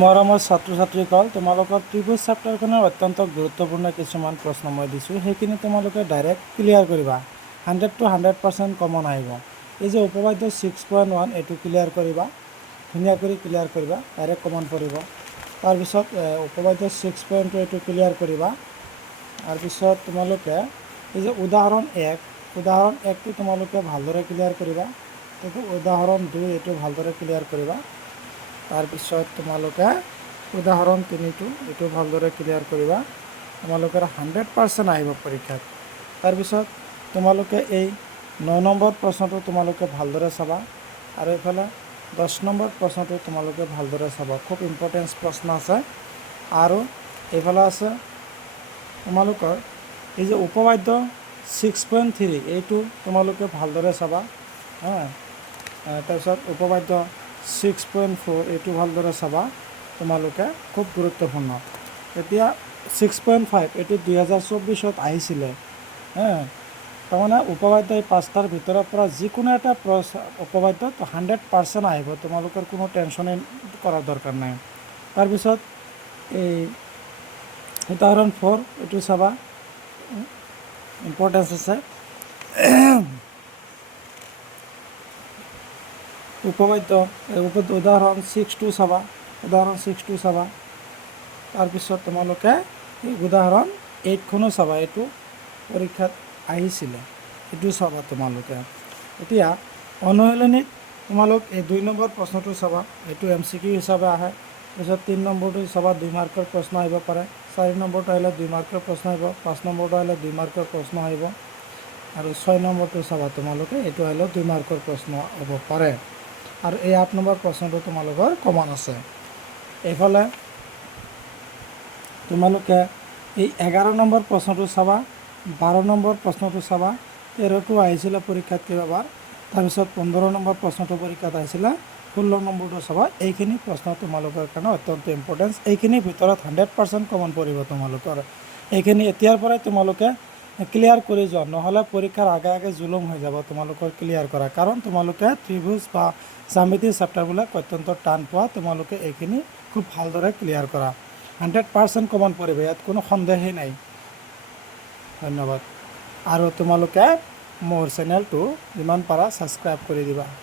মৰমৰ ছাত্ৰ ছাত্ৰীসকল, তোমালোকৰ ত্ৰিভুজ চেপ্টাৰখনৰ অত্যন্ত গুৰুত্বপূৰ্ণ কিছুমান প্ৰশ্ন মই দিছোঁ, সেইখিনি তোমালোকে ডাইৰেক্ট ক্লিয়াৰ কৰিবা। 100 to 100% কমন আহিব। এই যে উপবাদ্য 6.1 এইটো ক্লিয়াৰ কৰিবা, ধুনীয়া কৰি ক্লিয়াৰ কৰিবা, ডাইৰেক্ট কমন পৰিব। তাৰপিছত উপবাদ্য 6.2 এইটো ক্লিয়াৰ কৰিবা। তাৰপিছত তোমালোকে এই যে উদাহৰণ 1টো তোমালোকে ভালদৰে ক্লিয়াৰ কৰিবা। এইটো উদাহৰণ 2 এইটো ভালদৰে ক্লিয়াৰ কৰিবা। তাৰপিছত তোমালোকে উদাহৰণ 3টো এইটো ভালদৰে ক্লিয়াৰ কৰিবা। তোমালোকৰ 100% আহিব পৰীক্ষাত। তাৰপিছত তোমালোকে এই 9 নম্বৰ প্ৰশ্নটো তোমালোকে ভালদৰে চাবা, আৰু এইফালে 10 নম্বৰ প্ৰশ্নটো তোমালোকে ভালদৰে চাবা। খুব ইম্পৰ্টেঞ্চ প্ৰশ্ন আছে। আৰু এইফালে আছে তোমালোকৰ এই যে উপবাদ্য 6.3 এইটো তোমালোকে ভালদৰে চাবা। তাৰপিছত উপবাদ্য 6.4 এইটো ভালদৰে চাবা তোমালোকে, খুব গুৰুত্বপূৰ্ণ। এতিয়া 6.5 এইটো 2024 আহিছিলে। তাৰমানে উপবাদ্য এই 5টাৰ ভিতৰৰ পৰা যিকোনো এটা উপবাদ্য 100% আহিব, তোমালোকৰ কোনো টেনশ্যনেই কৰাৰ দৰকাৰ নাই। তাৰপিছত এই উদাহৰণ 4 এইটো চাবা, ইম্পৰ্টেঞ্চ আছে। উপবাদ্য উদাহৰণ 6টো চাবা, তাৰপিছত তোমালোকে এই উদাহৰণ 8খনো চাবা, এইটো পৰীক্ষাত আহিছিলে, এইটো চাবা তোমালোকে। এতিয়া অনুশীলনীত তোমালোক এই 2 নম্বৰ প্ৰশ্নটো চাবা, এইটো MCQ হিচাপে আহে। তাৰপিছত 3 নম্বৰটো চাবা, 2 মাৰ্কৰ প্ৰশ্ন আহিব পাৰে। 4 নম্বৰটো আহিলে 2 মাৰ্কৰ প্ৰশ্ন আহিব। 5 নম্বৰটো আহিলে 2 মাৰ্কৰ প্ৰশ্ন আহিব। আৰু 6 নম্বৰটো চাবা তোমালোকে, এইটো আহিলেও 2 মাৰ্কৰ প্ৰশ্ন হ'ব পাৰে। আৰু এই 8 নম্বৰ প্ৰশ্নটো তোমালোকৰ কমন আছে। এইফালে তোমালোকে এই 11 নম্বৰ প্ৰশ্নটো চাবা, 12 নম্বৰ প্ৰশ্নটো চাবা, 13টো আহিছিলে পৰীক্ষাত কেইবাবাৰ। তাৰপিছত 15 নম্বৰ প্ৰশ্নটো পৰীক্ষাত আহিছিলে, 16 নম্বৰটো চাবা। এইখিনি প্ৰশ্ন তোমালোকৰ কাৰণে অত্যন্ত ইম্পৰ্টেঞ্চ। এইখিনিৰ ভিতৰত 100% কমন পৰিব তোমালোকৰ। এইখিনি এতিয়াৰ পৰাই তোমালোকে ক্লিয়াৰ কৰি যোৱা, নহ'লে পৰীক্ষাৰ আগে জুলুম হৈ যাব তোমালোকৰ ক্লিয়াৰ কৰা। কাৰণ তোমালোকে ত্ৰিভুজ বা জ্যামিতিৰ চেপ্টাৰবিলাক অত্যন্ত টান পোৱা, তোমালোকে এইখিনি খুব ভালদৰে ক্লিয়াৰ কৰা। 100% কমন পৰিব, ইয়াত কোনো সন্দেহেই নাই। ধন্যবাদ। আৰু তোমালোকে মোৰ চেনেলটো যিমান পাৰা ছাবস্ক্ৰাইব কৰি দিবা।